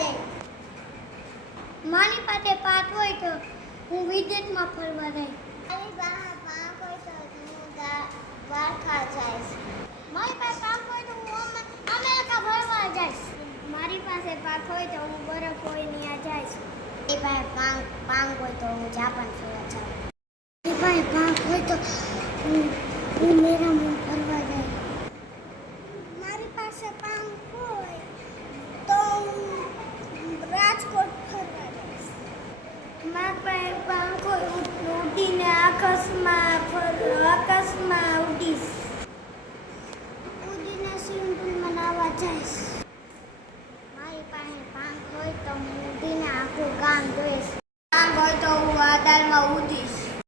જાય. મારી પાસે પાંચ હોય તો હું વિદેશમાં ફરવા જાય. મારી પાસે પાંચ હોય તો હું દ્વારકા જઈશ. મારી પાસે પાંચ હોય તો હું અમેરિકા ફરવા જઈશ. મારી પાસે પાંચ હોય તો હું બરફ હોય ત્યાં જઈશ. મારી પાસે પાંચ હોય તો હું જાપાન ફરવા જાઉં. મારી પાસે પાંચ હોય તો હું મેરામાં ફરવા જાય. મારી પાસે પાંચ હોય તો હું રાજકોટ ફરવા જઈશ. મારી પાસે પાંચ હોય ઉડીને આકાશમાં ઉડીશ. ઉડીને સ્વિમિંગ પુલમાં નાહવા જઈશ.